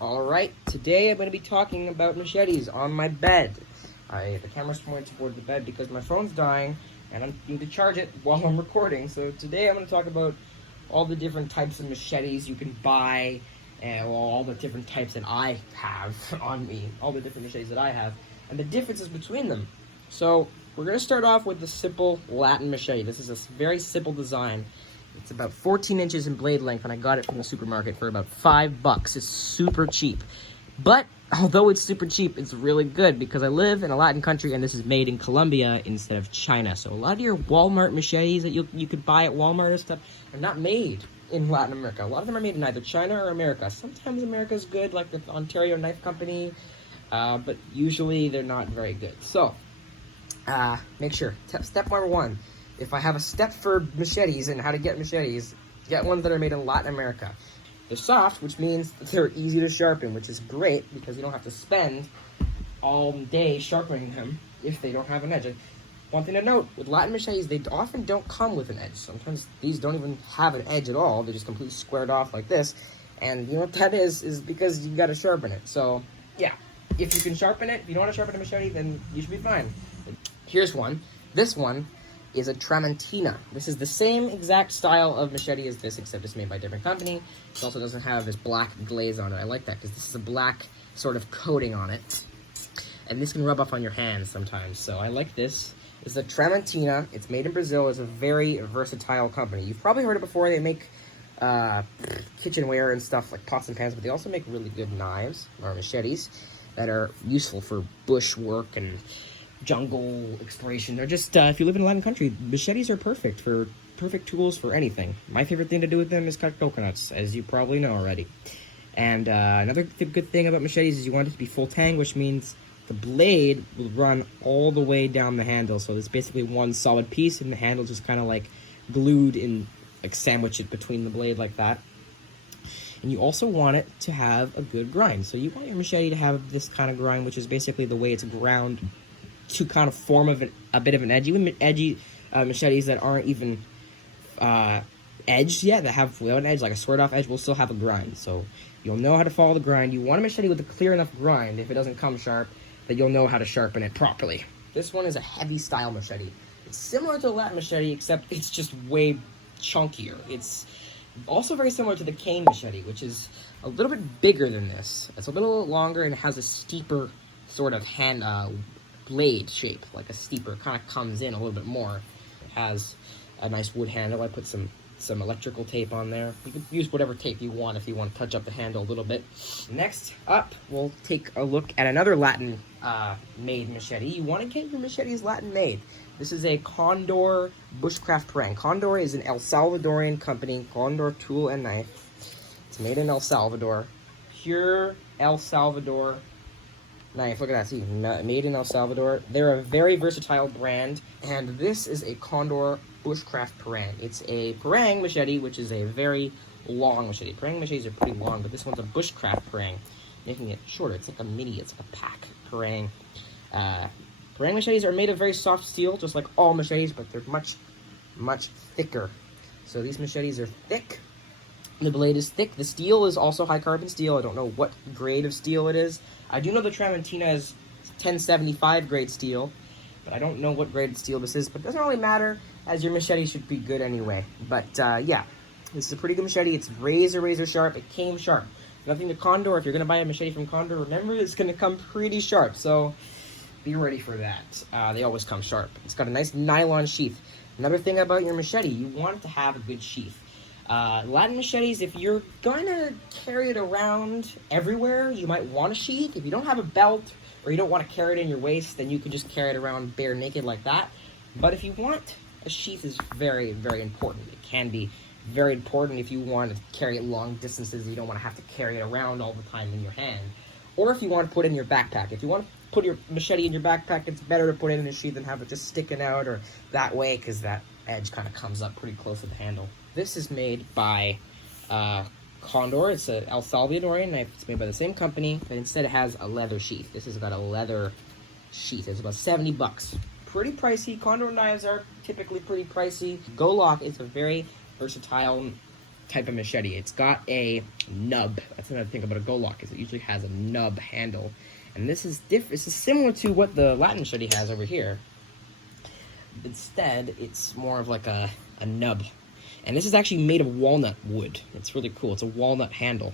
Alright, today I'm going to be talking about machetes on my bed. The camera's pointed toward the bed because my phone's dying and I need to charge it while I'm recording. So today I'm going to talk about all the different types of machetes you can buy and all the different types that I have on me, all the different machetes that I have, and the differences between them. So we're going to start off with the simple Latin machete. This is a very simple design. It's about 14 inches in blade length, and I got it from the supermarket for about $5. It's super cheap. But, although it's super cheap, it's really good because I live in a Latin country, and this is made in Colombia instead of China. So a lot of your Walmart machetes that you could buy at Walmart and stuff are not made in Latin America. A lot of them are made in either China or America. Sometimes America's good, like the Ontario Knife Company, but usually they're not very good. So, make sure. Step number one. If I have a step for machetes and how to get machetes, get ones that are made in Latin America. They're soft, which means that they're easy to sharpen, which is great because you don't have to spend all day sharpening them if they don't have an edge. And one thing to note, with Latin machetes, they often don't come with an edge. Sometimes these don't even have an edge at all. They're just completely squared off like this. And you know what that is because you gotta sharpen it. So, yeah, if you can sharpen it, if you don't want to sharpen a machete, then you should be fine. Here's one. This one is a Tramontina. This is the same exact style of machete as this, except it's made by a different company. It also doesn't have this black glaze on it. I like that because this is a black sort of coating on it. And this can rub off on your hands sometimes, so I like this. It's a Tramontina. It's made in Brazil. It's a very versatile company. You've probably heard it before. They make kitchenware and stuff like pots and pans, but they also make really good knives or machetes that are useful for bush work and jungle exploration. They're just, if you live in a Latin country, machetes are perfect tools for anything. My favorite thing to do with them is cut coconuts, as you probably know already. And another good thing about machetes is you want it to be full tang, which means the blade will run all the way down the handle. So it's basically one solid piece, and the handle just kind of like glued in, like sandwich it between the blade like that. And you also want it to have a good grind. So you want your machete to have this kind of grind, which is basically the way it's ground to kind of form a bit of an edge. Even edgy machetes that aren't even edged yet, that have without an edge, like a squared-off edge, will still have a grind. So you'll know how to follow the grind. You want a machete with a clear enough grind, if it doesn't come sharp, that you'll know how to sharpen it properly. This one is a heavy-style machete. It's similar to a Latin machete, except it's just way chunkier. It's also very similar to the cane machete, which is a little bit bigger than this. It's a little longer and it has a steeper sort of blade shape, like a steeper, kind of comes in a little bit more. It has a nice wood handle. I put some electrical tape on there. You can use whatever tape you want if you want to touch up the handle a little bit. Next up, we'll take a look at another Latin made machete. You want to get your machetes Latin made. This is a Condor Bushcraft Parang. Condor is an El Salvadorian company, Condor Tool and Knife. It's made in El Salvador. Pure El Salvador knife. Look at that. See, made in El Salvador. They're a very versatile brand, and this is a Condor Bushcraft Parang. It's a Parang machete, which is a very long machete. Parang machetes are pretty long, but this one's a Bushcraft Parang, making it shorter. It's like a mini. It's like a pack Parang. Parang machetes are made of very soft steel, just like all machetes, but they're much, much thicker. So these machetes are thick. The blade is thick. The steel is also high carbon steel. I don't know what grade of steel it is. I do know the Tramontina is 1075 grade steel, but I don't know what grade steel this is. But it doesn't really matter, as your machete should be good anyway. But yeah, this is a pretty good machete. It's razor sharp. It came sharp. Nothing to Condor. If you're going to buy a machete from Condor, remember it's going to come pretty sharp. So be ready for that. They always come sharp. It's got a nice nylon sheath. Another thing about your machete, you want it to have a good sheath. Latin machetes, if you're going to carry it around everywhere, you might want a sheath. If you don't have a belt or you don't want to carry it in your waist, then you can just carry it around bare naked like that. But if you want, a sheath is very, very important. It can be very important if you want to carry it long distances. You don't want to have to carry it around all the time in your hand. Or if you want to put it in your backpack. If you want to put your machete in your backpack, it's better to put it in a sheath than have it just sticking out or that way, because that edge kind of comes up pretty close to the handle. This is made by Condor. It's an El Salvadorian knife. It's made by the same company, but instead it has a leather sheath. This has got a leather sheath. It's about $70. Pretty pricey. Condor knives are typically pretty pricey. Go Lock is a very versatile type of machete. It's got a nub. That's another thing about a Golok, is it usually has a nub handle. And this is different. This is similar to what the Latin machete has over here. Instead, it's more of like a nub. And this is actually made of walnut wood. It's really cool. It's a walnut handle.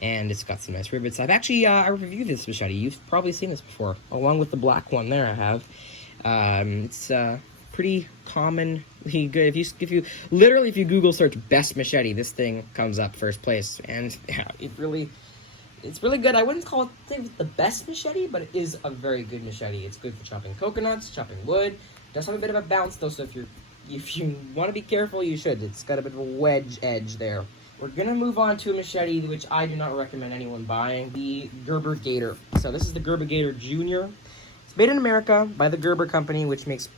And it's got some nice rivets. I've actually, I reviewed this machete. You've probably seen this before. Along with the black one there I have. It's pretty commonly good. If you Google search best machete, this thing comes up first place. And yeah, it's really good. I wouldn't call it the best machete, but it is a very good machete. It's good for chopping coconuts, chopping wood. It does have a bit of a bounce though, so if you want to be careful, you should. It's got a bit of a wedge edge there. We're going to move on to a machete which I do not recommend anyone buying, the Gerber Gator. So this is the Gerber Gator Junior. It's made in America by the Gerber Company, which makes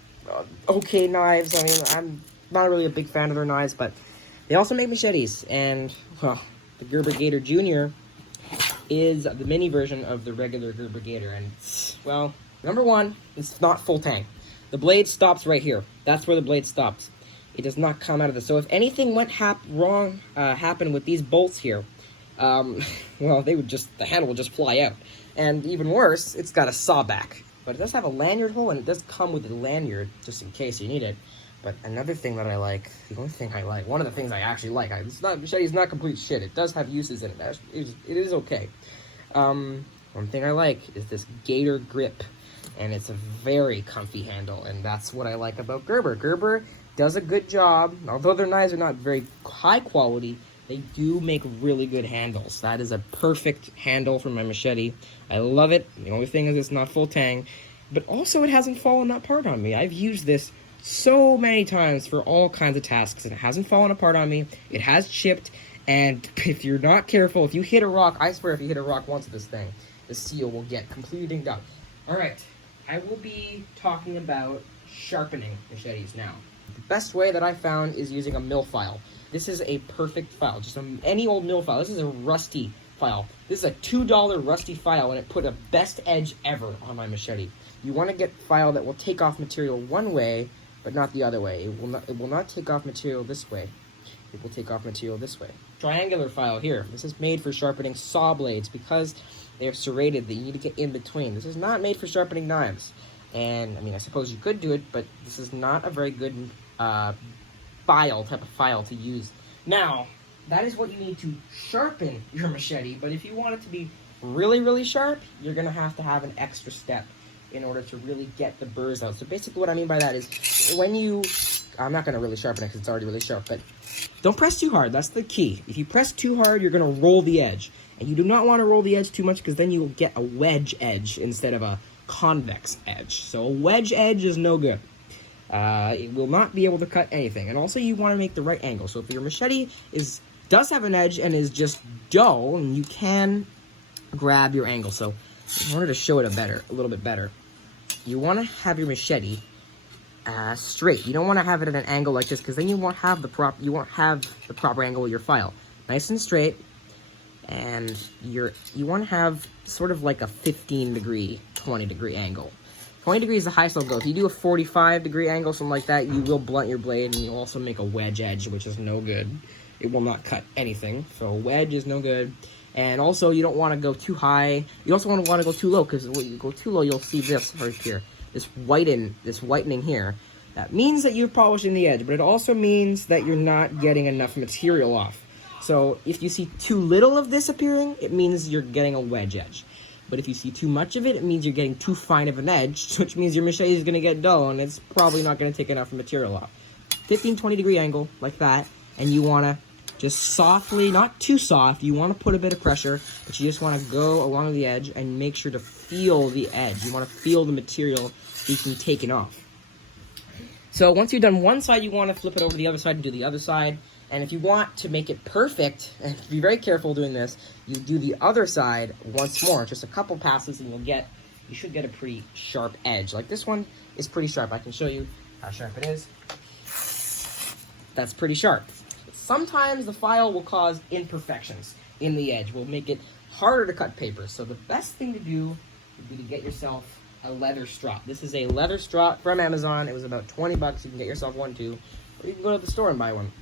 okay knives. I mean, I'm not really a big fan of their knives, but they also make machetes. And, well, the Gerber Gator Junior is the mini version of the regular Gerber Gator. And, well, number one, it's not full tang. The blade stops right here. That's where the blade stops. It does not come out of this. So if anything went happen with these bolts here, well, the handle would just fly out. And even worse, it's got a saw back. But it does have a lanyard hole, and it does come with a lanyard, just in case you need it. But another thing that I like, one of the things I actually like, machete's not complete shit. It does have uses in it. It is okay. One thing I like is this Gator grip. And it's a very comfy handle, and that's what I like about Gerber. Gerber does a good job. Although their knives are not very high quality, they do make really good handles. That is a perfect handle for my machete. I love it. The only thing is it's not full tang, but also it hasn't fallen apart on me. I've used this so many times for all kinds of tasks, and it hasn't fallen apart on me. It has chipped, and if you're not careful, if you hit a rock, I swear if you hit a rock once with this thing, the seal will get completely dinged up. Alright, I will be talking about sharpening machetes now. The best way that I found is using a mill file. This is a perfect file, just any old mill file. This is a rusty file. This is a $2 rusty file, and it put a best edge ever on my machete. You want to get a file that will take off material one way, but not the other way. It will not take off material this way. It will take off material this way. Triangular file here. This is made for sharpening saw blades because they are serrated that you need to get in between. This is not made for sharpening knives. And, I mean, I suppose you could do it, but this is not a very good type of file to use. Now, that is what you need to sharpen your machete, but if you want it to be really, really sharp, you're going to have an extra step in order to really get the burrs out. So basically what I mean by that is when you... I'm not going to really sharpen it because it's already really sharp, but don't press too hard. That's the key. If you press too hard, you're going to roll the edge. And you do not want to roll the edge too much because then you will get a wedge edge instead of a convex edge. So a wedge edge is no good. It will not be able to cut anything. And also you want to make the right angle. So if your machete does have an edge and is just dull, and you can grab your angle. So in order to show it a little bit better, you want to have your machete straight. You don't want to have it at an angle like this because then you won't have the proper angle with your file. Nice and straight. And you want to have sort of like a 15-degree, 20-degree angle. 20 degrees is the highest I'll go. If you do a 45-degree angle, something like that, you will blunt your blade, and you'll also make a wedge edge, which is no good. It will not cut anything, so a wedge is no good. And also, you don't want to go too high. You also want to go too low, because when you go too low, you'll see this right here. This whitening here. That means that you're polishing the edge, but it also means that you're not getting enough material off. So if you see too little of this appearing, it means you're getting a wedge edge. But if you see too much of it, it means you're getting too fine of an edge, which means your machete is going to get dull, and it's probably not going to take enough material off. 15, 20-degree angle, like that, and you want to just softly, not too soft, you want to put a bit of pressure, but you just want to go along the edge and make sure to feel the edge. You want to feel the material being taken off. So once you've done one side, you want to flip it over to the other side and do the other side. And if you want to make it perfect, and be very careful doing this, you do the other side once more, just a couple passes, and you should get a pretty sharp edge. Like this one is pretty sharp. I can show you how sharp it is. That's pretty sharp. Sometimes the file will cause imperfections in the edge, will make it harder to cut paper. So the best thing to do would be to get yourself a leather strop. This is a leather strop from Amazon. It was about 20 bucks. You can get yourself one too, or you can go to the store and buy one.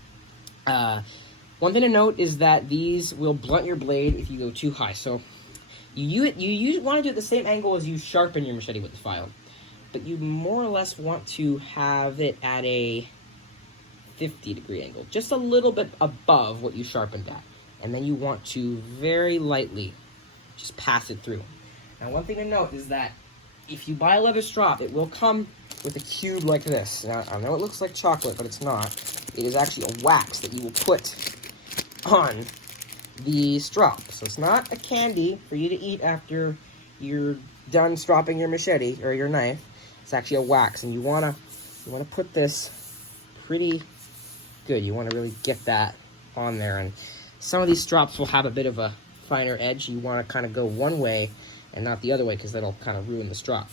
One thing to note is that these will blunt your blade if you go too high. So you want to do it the same angle as you sharpen your machete with the file, but you more or less want to have it at a 50-degree angle, just a little bit above what you sharpened at. And then you want to very lightly just pass it through. Now, one thing to note is that if you buy a leather strop, it will come with a cube like this. Now, I know it looks like chocolate, but it's not. It is actually a wax that you will put on the strop. So it's not a candy for you to eat after you're done stropping your machete or your knife. It's actually a wax, and you wanna put this pretty good. You want to really get that on there, and some of these strops will have a bit of a finer edge. You want to kind of go one way and not the other way, because that'll kind of ruin the strop.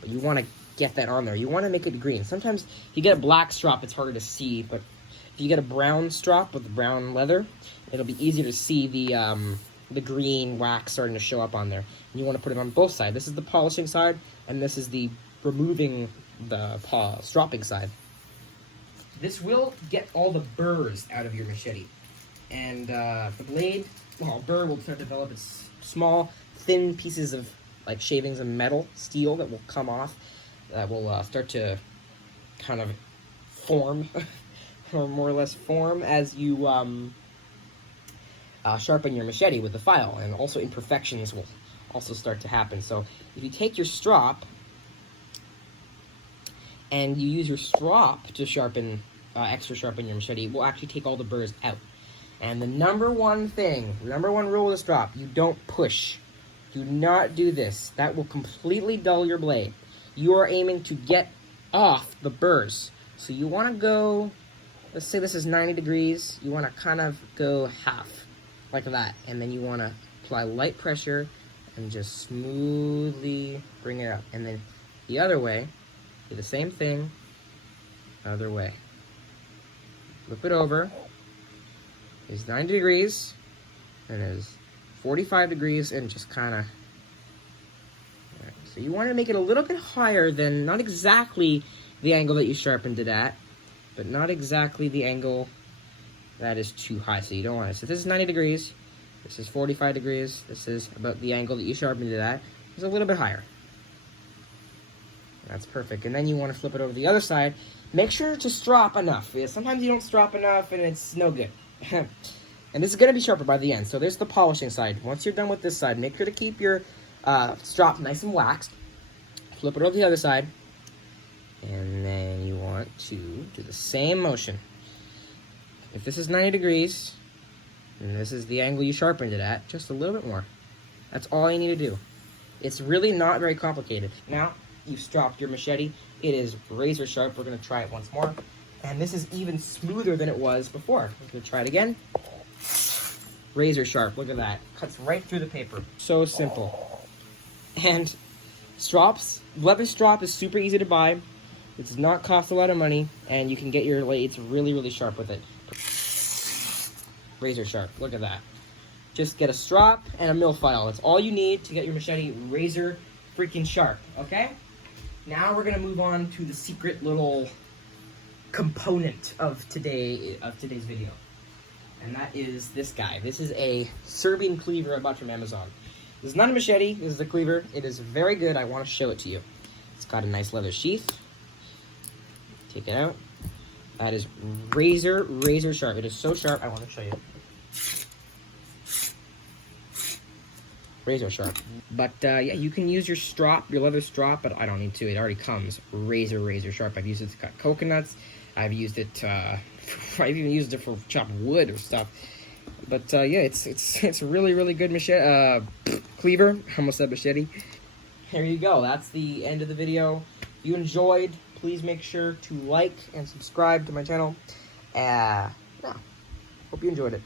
But you want to get that on there. You want to make it green. Sometimes if you get a black strop, it's harder to see, but if you get a brown strop with brown leather, it'll be easier to see the green wax starting to show up on there. And you want to put it on both sides. This is the polishing side, and this is the removing the stropping side. This will get all the burrs out of your machete. And the blade, well, burr will start to develop its small, thin pieces of, like, shavings of metal, steel that will come off, that will start to kind of form, or more or less form, as you sharpen your machete with the file. And also imperfections will also start to happen. So if you take your strop and you use your strop to sharpen, extra sharpen your machete, it will actually take all the burrs out. And the number one rule with a strop, you don't push. Do not do this. That will completely dull your blade. You are aiming to get off the burrs. So you want to go, let's say this is 90 degrees, you want to kind of go half, like that. And then you want to apply light pressure and just smoothly bring it up. And then the other way, do the same thing, other way. Flip it over. Is 90 degrees, and is 45 degrees, and just kind of... Right. So you want to make it a little bit higher than, not exactly the angle that you sharpened it at, but not exactly the angle that is too high, so you don't want it. So this is 90 degrees, this is 45 degrees, this is about the angle that you sharpened it at. It's a little bit higher. That's perfect. And then you want to flip it over to the other side. Make sure to strop enough. Sometimes you don't strop enough, and it's no good. And this is going to be sharper by the end. So there's the polishing side. Once you're done with this side, make sure to keep your strop nice and waxed. Flip it over to the other side. And then you want to do the same motion. If this is 90 degrees, and this is the angle you sharpened it at, just a little bit more. That's all you need to do. It's really not very complicated. Now, you've stropped your machete. It is razor sharp. We're going to try it once more. And this is even smoother than it was before. We're going to try it again. Razor sharp. Look at that. Cuts right through the paper. So simple. And strops. Leather strop is super easy to buy. It does not cost a lot of money. And you can get your blades really, really sharp with it. Razor sharp. Look at that. Just get a strop and a mill file. That's all you need to get your machete razor freaking sharp. Okay? Now we're going to move on to the secret little component of today's video, and that is this guy. This is a Serbian cleaver I bought from Amazon. This is not a machete, this is a cleaver. It is very good. I want to show it to you. It's got a nice leather sheath. Take it out. That is razor sharp. It is so sharp, I want to show you. Razor sharp. But yeah, you can use your strop, your leather strop, but I don't need to. It already comes razor sharp. I've used it to cut coconuts. I've used it. I've even used it for chop wood or stuff. But yeah, it's really good machete cleaver. I almost said machete. There you go. That's the end of the video. If you enjoyed, please make sure to like and subscribe to my channel. Yeah, hope you enjoyed it.